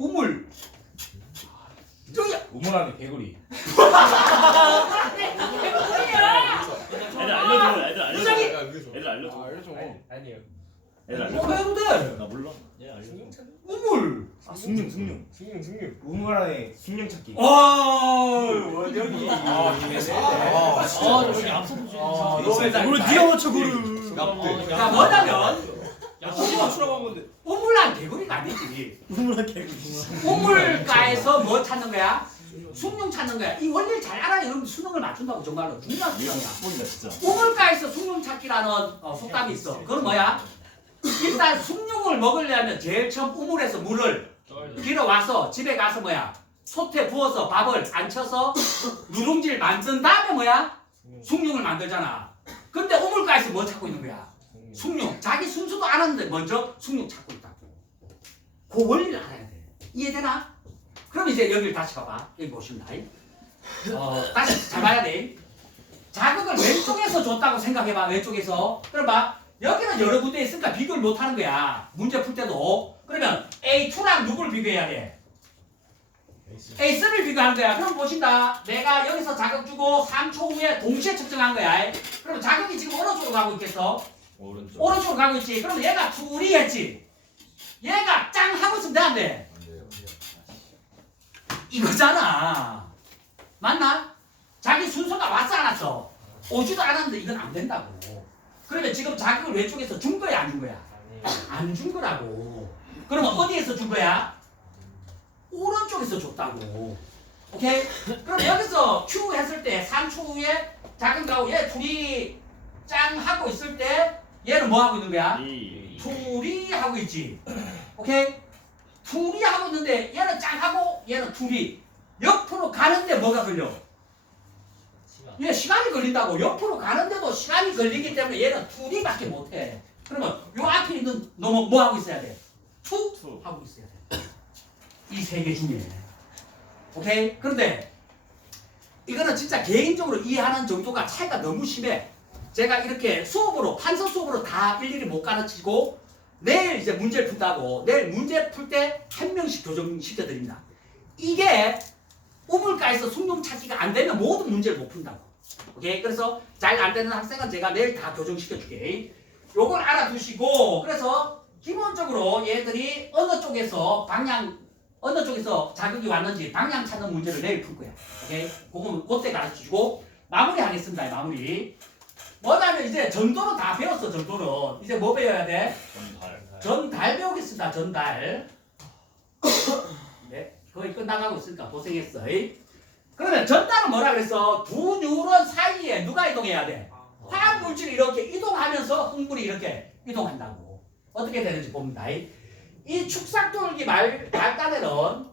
우물. 저기 우물 안에 개구리. 애들 알려줘. 애들 알려줘. 애들 알려줘. 알려줘. 아니에요. 애들 알려줘. 뭐가 해도 돼. 나 몰라. 얘 알려줘. 우물. 아 승룡 승룡. 승용 승용. 우물 안에 숙련 찾기. 와 원영이. 아. 아, 아, 저기 앞서보지. 아, 너왜 다- 뭘 네가 맞춰 그를. 자 뭐냐면 야, 혹시 맞추라고 한 건데. 우물란 개구리가 아니지. 우물한 개구리. 우물가에서 뭐 찾는 거야? 숭늉 찾는 거야. 이 원리를 잘 알아야 여러분 수능을 맞춘다고 정말로 중요한 수능이야. 진짜. 우물가에서 숭늉 찾기라는 어, 속담이 있어. 그건 뭐야? 일단 숭늉을 먹으려면 제일 처음 우물에서 물을 길어 와서 집에 가서 뭐야? 솥에 부어서 밥을 안 쳐서 누룽지를 만든 다음에 뭐야? 숭늉을 만들잖아. 근데 우물가에서 뭐 찾고 있는 거야? 숭늉. 자기 순수도 알았는데 먼저 숭늉 찾고 있다고. 그 원리를 알아야 돼. 이해되나? 그럼 이제 여기를 다시 봐봐. 여기 보시면 다. 어, 다시 잘 봐야 돼. 자극을 왼쪽에서 줬다고 생각해봐. 왼쪽에서. 그럼 봐. 여기는 여러 군데 있으니까 비교를 못 하는 거야. 문제 풀 때도. 그러면 A2랑 누구를 비교해야 돼? A3를 비교하는 거야. 그럼 보신다. 내가 여기서 자극 주고 3초 후에 동시에 측정한 거야. 그럼 자극이 지금 어느 쪽으로 가고 있겠어? 오른쪽. 오른쪽으로 가고 있지. 그럼 얘가 둘이 했지. 얘가 짱 하고 있으면 돼, 안 돼? 이거잖아. 맞나? 자기 순서가 왔어, 안 왔어? 오지도 않았는데 이건 안 된다고. 그러면 지금 자극을 왼쪽에서 준 거야, 안 준 거야? 안 준 거라고. 그러면 어디에서 준 거야? 오른쪽에서 줬다고. 오케이? 그럼 여기서 Q 했을 때 3초 후에 자극하고 얘 둘이 짱 하고 있을 때 얘는 뭐 하고 있는 거야? 이. 둘이 하고 있지. 오케이? 둘이 하고 있는데 얘는 짱 하고 얘는 둘이 옆으로 가는데 뭐가 걸려? 얘 시간이 걸린다고 옆으로 가는데도 시간이 걸리기 때문에 얘는 둘이밖에 못해. 그러면 요 앞에 있는 놈은 뭐 하고 있어야 돼? 투 투. 하고 있어야 돼. 이 세 개 중에. 오케이? 그런데 이거는 진짜 개인적으로 이해하는 정도가 차이가 너무 심해. 제가 이렇게 수업으로 판서 수업으로 다 일일이 못 가르치고 내일 이제 문제를 푼다고 내일 문제 풀 때 한 명씩 교정시켜 드립니다. 이게 우물가에서 숭늉 찾기가 안 되면 모든 문제를 못 푼다고. 오케이? 그래서 잘 안 되는 학생은 제가 내일 다 교정시켜 줄게. 요걸 알아두시고 그래서 기본적으로 얘들이 어느 쪽에서 방향 어느 쪽에서 자극이 왔는지 방향 찾는 문제를 내일 풀 거야. 오케이? 그거는 그때 가르쳐 주고 마무리 하겠습니다. 마무리. 뭐냐면 이제 전도는 다 배웠어. 전도는 이제 뭐 배워야 돼? 전달. 전달 배우겠습니다. 전달. 네, 거의 끝나가고 있으니까 고생했어. 이. 그러면 전달은 뭐라 그랬어? 두 뉴런 사이에 누가 이동해야 돼? 화학 물질이 이렇게 이동하면서 흥분이 이렇게 이동한다고. 어떻게 되는지 봅니다. 이, 이 축삭돌기 말 말단에는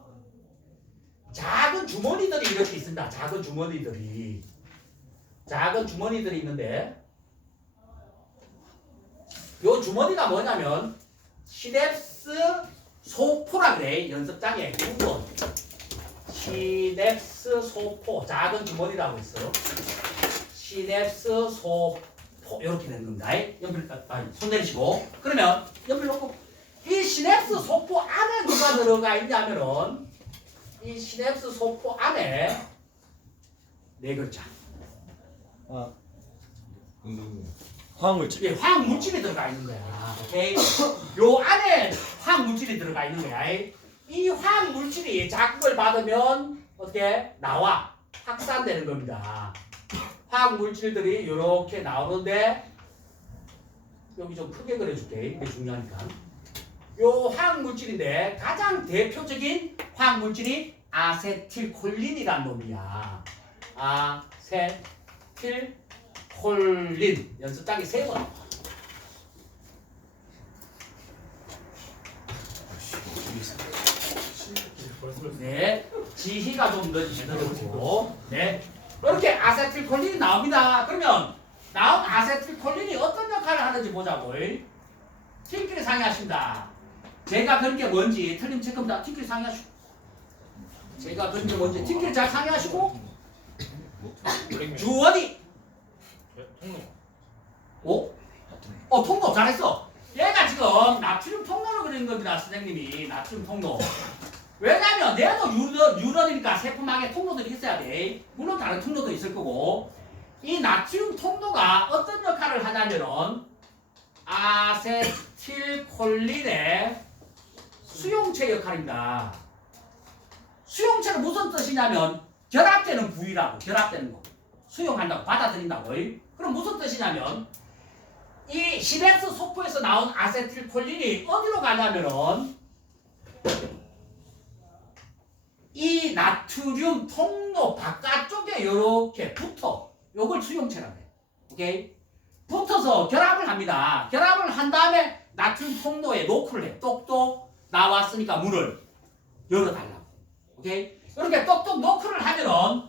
작은 주머니들이 이렇게 있습니다. 작은 주머니들이. 작은 주머니들이 있는데. 요 주머니가 뭐냐면 시냅스 소포라 그래 연습장에. 6번 시냅스 소포 작은 주머니라고 있어. 시냅스 소포. 이렇게 되는 겁니다. 연필 아니, 손 내리시고. 그러면 연필 놓고. 이 시냅스 소포 안에 누가 들어가 있냐면은 이 시냅스 소포 안에 네 글자 화학물질. 이게 화학 물질이 들어가 있는 거야. 오케이? 요 안에 화학 물질이 들어가 있는 거야. 이 화학 물질이 자극을 받으면 어떻게 나와 확산되는 겁니다. 화학 물질들이 이렇게 나오는데 여기 좀 크게 그려줄게. 이게 중요하니까. 요 화학 물질인데 가장 대표적인 화학 물질이 아세틸콜린이란 놈이야. 아세 틸 콜린 연습장에 세 번. 네, 지희가 좀 넣어주시고, 네, 이렇게 아세틸콜린이 나옵니다. 그러면 나온 아세틸콜린이 어떤 역할을 하는지 보자고. 팀끼리 상의하신다. 제가 그런 게 뭔지 틀림 체크입니다. 팀끼리 상의하시고. 제가 그런 게 뭔지 팀끼리 잘 상의하시고. 주원이 통로. 오? 어, 통로 잘했어. 얘가 지금 나트륨 통로를 그린 겁니다, 선생님이. 나트륨 통로. 왜냐면 얘도 유런, 유런이니까 세포막에 통로들이 있어야 돼. 물론 다른 통로도 있을 거고 이 나트륨 통로가 어떤 역할을 하냐면은 아세틸콜린의 수용체 역할입니다. 수용체는 무슨 뜻이냐면 결합되는 부위라고 결합되는 거. 수용한다고 받아들인다고. 그럼 무슨 뜻이냐면 이 시냅스 소포에서 나온 아세틸콜린이 어디로 가냐면은 이 나트륨 통로 바깥쪽에 이렇게 붙어. 요걸 수용체라고 해 오케이? 붙어서 결합을 합니다. 결합을 한 다음에 나트륨 통로에 노크를 해. 똑똑. 나왔으니까 문을 열어달라고. 오케이 이렇게 똑똑 노크를 하면은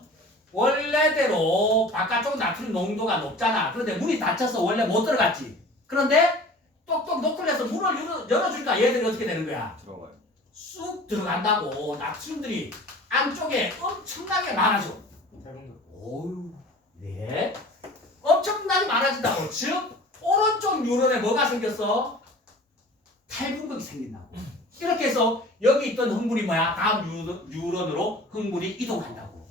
원래대로 바깥쪽 나트륨 농도가 높잖아 그런데 문이 닫혀서 원래 못 들어갔지 그런데 똑똑 노크를 해서 문을 열어, 열어주니까 얘들이 어떻게 되는 거야 들어가요. 쑥 들어간다고 나트륨들이 안쪽에 엄청나게 많아져. 오유, 네. 엄청나게 많아진다고. 즉 오른쪽 뉴런에 뭐가 생겼어? 탈분극이 생긴다고. 이렇게 해서 여기 있던 흥분이 뭐야? 다음 뉴런, 뉴런으로 흥분이 이동한다고.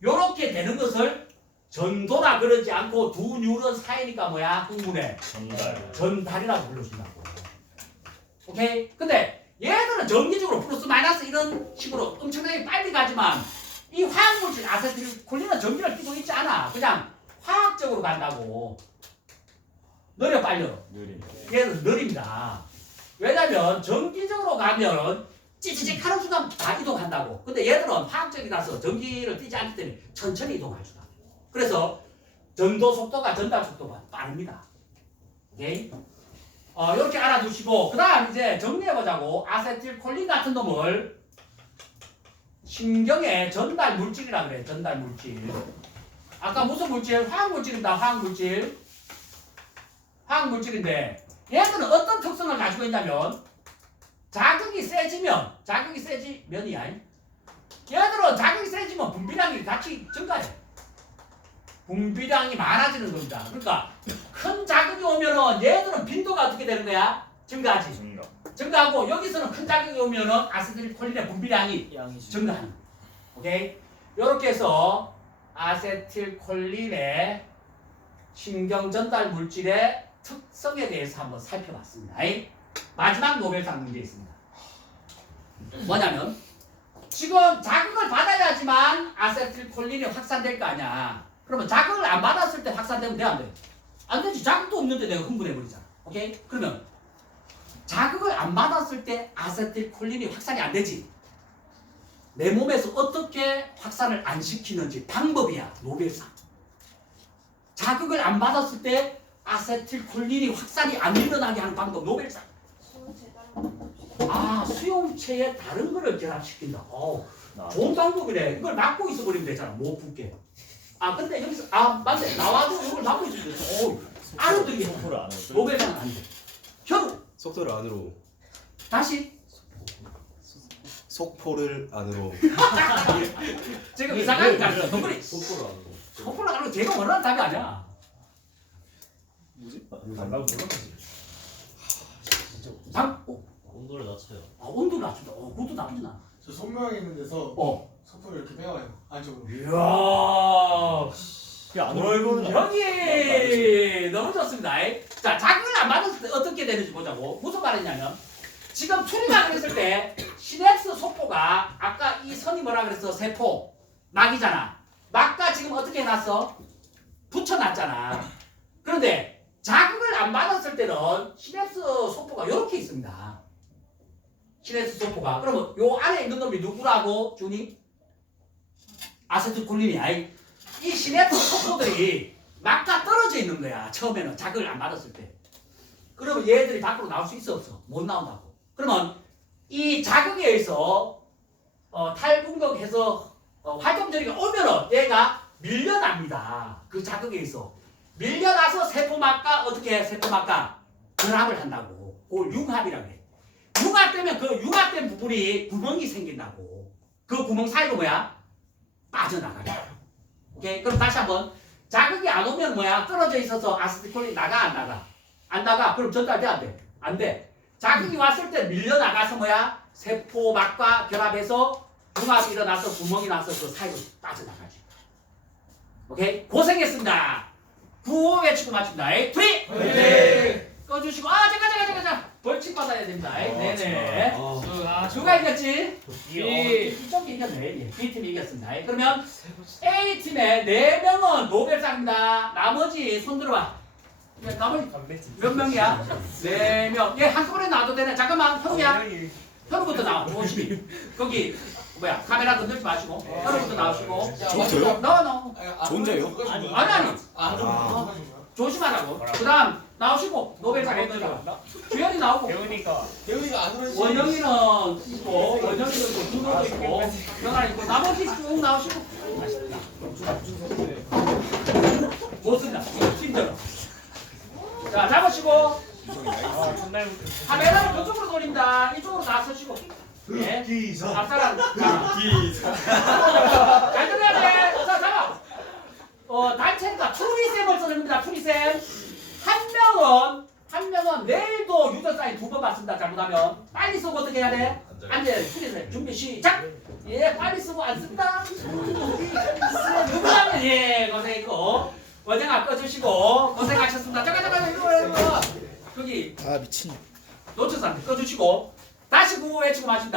이렇게 되는 것을 전도라 그러지 않고 두 뉴런 사이니까 뭐야? 흥분의 전달. 전달이라고 불러준다고. 오케이? 근데 얘들은 정기적으로 플러스 마이너스 이런 식으로 엄청나게 빨리 가지만 이 화학물질 아세틸콜린은 전기를 띠고 있지 않아. 그냥 화학적으로 간다고. 느려 빨려. 느림. 얘는 느립니다. 왜냐면 전기적으로 가면 찌찌직 하는 순간 다 이동한다고. 근데 얘들은 화학적이라서 전기를 띠지 않기 때문에 천천히 이동할 수가. 그래서 전도 속도가 전달 속도가 빠릅니다. 오케이? 어, 이렇게 알아두시고 그 다음 이제 정리해 보자고. 아세틸콜린 같은 놈을 신경의 전달 물질이라 그래. 전달 물질. 아까 무슨 물질? 화학 물질입니다. 화학 물질. 화학 물질인데 얘들은 어떤 특성을 가지고 있냐면 자극이 세지면 자극이 세지면이야. 얘들은 자극이 세지면 분비량이 같이 증가해. 분비량이 많아지는 겁니다. 그러니까 큰 자극이 오면은 얘들은 빈도가 어떻게 되는 거야? 증가하지. 증가. 증가하고 여기서는 큰 자극이 오면은 아세틸콜린의 분비량이 증가하는 거야. 오케이? 이렇게 해서 아세틸콜린의 신경 전달 물질의 특성에 대해서 한번 살펴봤습니다. 이 마지막 노벨상 문제 있습니다. 뭐냐면 지금 자극을 받아야지만 아세틸콜린이 확산될 거 아니야. 그러면 자극을 안 받았을 때 확산되면 돼 안 돼? 안 되지. 자극도 없는데 내가 흥분해 버리잖아. 오케이? 그러면 자극을 안 받았을 때 아세틸콜린이 확산이 안 되지. 내 몸에서 어떻게 확산을 안 시키는지 방법이야 노벨상. 자극을 안 받았을 때 아세틸콜린이 확산이 안 일어나게 하는 방법 노벨상. 아 수용체에 다른 거를 결합시킨다. 어, 나. 좋은 방법이네. 이걸 막고 있어 버리면 되잖아. 못 붙게. 아 근데 여기서 아 맞네. 나와도 이걸 막고 있으면 되죠. 어, 알아들게. 소포를 안 하고. 노벨상 안 돼. 현우 속도를 안으로 다시 속포를 안으로 지금 이상하니까 너구리 소포를 안 하고. 소폴라 가는 거 제가 원하는 답이 아니야. 뭐지? 달라고 물어봤지. 장, 어, 온도를 낮춰요. 아, 온도 낮춘다. 어, 그것도 나쁘진 않아. 저 손모양 있는 데서 어. 소포를 이렇게 빼와요 안쪽으로 이야. 어이구, 오는 형이 너무 좋습니다. 자, 자극을 안 받았을 때 어떻게 되는지 보자고. 무슨 말이냐면, 지금 투리가 그랬을 때, 시냅스 소포가, 아까 이 선이 뭐라 그랬어? 세포. 막이잖아. 막과 지금 어떻게 해놨어? 붙여놨잖아. 그런데, 자극을 안 받았을 때는, 시냅스 소포가 이렇게 있습니다. 시냅스 소포가. 그러면 요 안에 있는 놈이 누구라고, 준이? 아세트콜린이야. 이- 이 시냅스 소포들이 막가 떨어져 있는 거야. 처음에는 자극을 안 받았을 때. 그러면 얘들이 밖으로 나올 수 있어 없어? 못 나온다고. 그러면 이 자극에 의해서 어, 탈분극해서 어, 활동적이가 오면은 얘가 밀려납니다. 그 자극에 의해서 밀려나서 세포막과 어떻게 해? 세포막과 결합을 한다고. 그걸 융합이라고 해. 융합 되면 그 융합된 부분이 구멍이 생긴다고. 그 구멍 사이로 뭐야? 빠져나가요. 오케이? 그럼 다시 한번 자극이 안 오면 뭐야? 떨어져 있어서 아세틸콜린 나가 안 나가? 안 나가? 그럼 전달돼 안 돼? 안 돼. 자극이 왔을 때 밀려나가서 뭐야? 세포막과 결합해서 융합이 일어나서 구멍이 나서 그 사이로 빠져나가지. 오케이? 고생했습니다. 구호 외치고 마칩니다. 에이, 프리! 네. 꺼주시고, 아, 잠깐, 잠깐, 잠깐, 잠깐. 벌칙 받아야 됩니다. 에이, 네네. 아, 누가 이겼지? 이 이쪽이 이겼네. 예, B팀이 이겼습니다. 에이, 그러면 A팀의 4명은 노벨상입니다. 나머지 손 들어봐. 야, 나머지 몇 명이야? 4명. 얘 한꺼번에 나와도 되네. 잠깐만, 현우야. 현우부터 나와. 조심히. 거기 뭐야 카메라 건들지 마시고 현우부터 나오시고. 저부터요? 저 혼자요? 아니 아니. 아, 좀 아. 거야? 조심하라고. 그 다음 나오시고 노벨상 건들자. 주현이 나오고. 배우니까 안 그러지. 원영이는 있고 원영이도 있고 준호도 있고 현아 있고 나머지 쭉 나오시고. 못 쓴다. 힘들어. 자 잡으시고. 아 카메라를 그쪽으로 돌립니다. 이쪽으로 나서시고. 예. 앞사람. 잘 들어야 돼. 자, 잡아. 어, 단체니까 투리쌤을 써냅니다. 투리쌤. 한 명은, 한 명은 내일도 유저 받습니다. 잘못하면. 빨리 쓰고 어떻게 해야 돼? 앉아. 투리쌤. 준비 시작. 예, 빨리 쓰고 안 쓴다. 누구냐면, 예, 고생했고. 원장아 꺼주시고. 고생하셨습니다. 잠깐, 잠깐, 이거, 이거. 거기. 아 미친. 노트사한테 꺼주시고 다시 구호 외치고 마십니다.